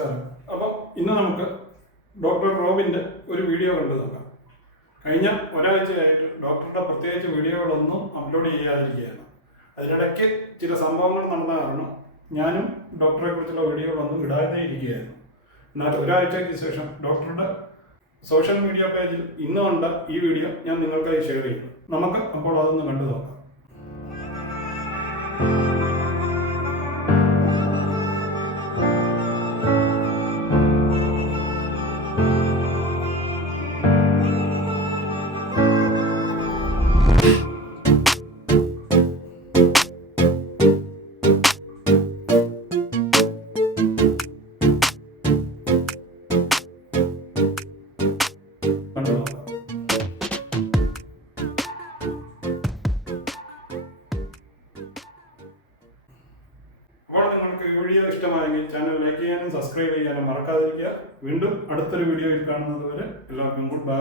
നമസ്കാരം. അപ്പോൾ ഇന്ന് നമുക്ക് ഡോക്ടർ റോബിൻ്റെ ഒരു വീഡിയോ കണ്ടു നോക്കാം. കഴിഞ്ഞ ഒരാഴ്ചയായിട്ട് ഡോക്ടറുടെ പ്രത്യേകിച്ച് വീഡിയോകളൊന്നും അപ്ലോഡ് ചെയ്യാതിരിക്കുകയാണ്. അതിനിടയ്ക്ക് ചില സംഭവങ്ങൾ നടന്ന കാരണം ഞാനും ഡോക്ടറെ കുറിച്ചുള്ള വീഡിയോകളൊന്നും ഇടാതെ ഇരിക്കുകയായിരുന്നു. എന്നാൽ ഒരാഴ്ചയ്ക്ക് ശേഷം ഡോക്ടറുടെ സോഷ്യൽ മീഡിയ പേജിൽ ഇന്ന് കണ്ട ഈ വീഡിയോ ഞാൻ നിങ്ങൾക്കായി ഷെയർ ചെയ്യുന്നു. നമുക്ക് അപ്പോൾ അതൊന്ന് കണ്ടു നോക്കാം. അപ്പോൾ നിങ്ങൾക്ക് ഈ വീഡിയോ ഇഷ്ടമായെങ്കിൽ ചാനൽ ലൈക്ക് ചെയ്യാനും സബ്സ്ക്രൈബ് ചെയ്യാനും മറക്കാതിരിക്കുക. വീണ്ടും അടുത്തൊരു വീഡിയോയിൽ കാണുന്നത് വരെ എല്ലാവർക്കും ഗുഡ് ബൈ.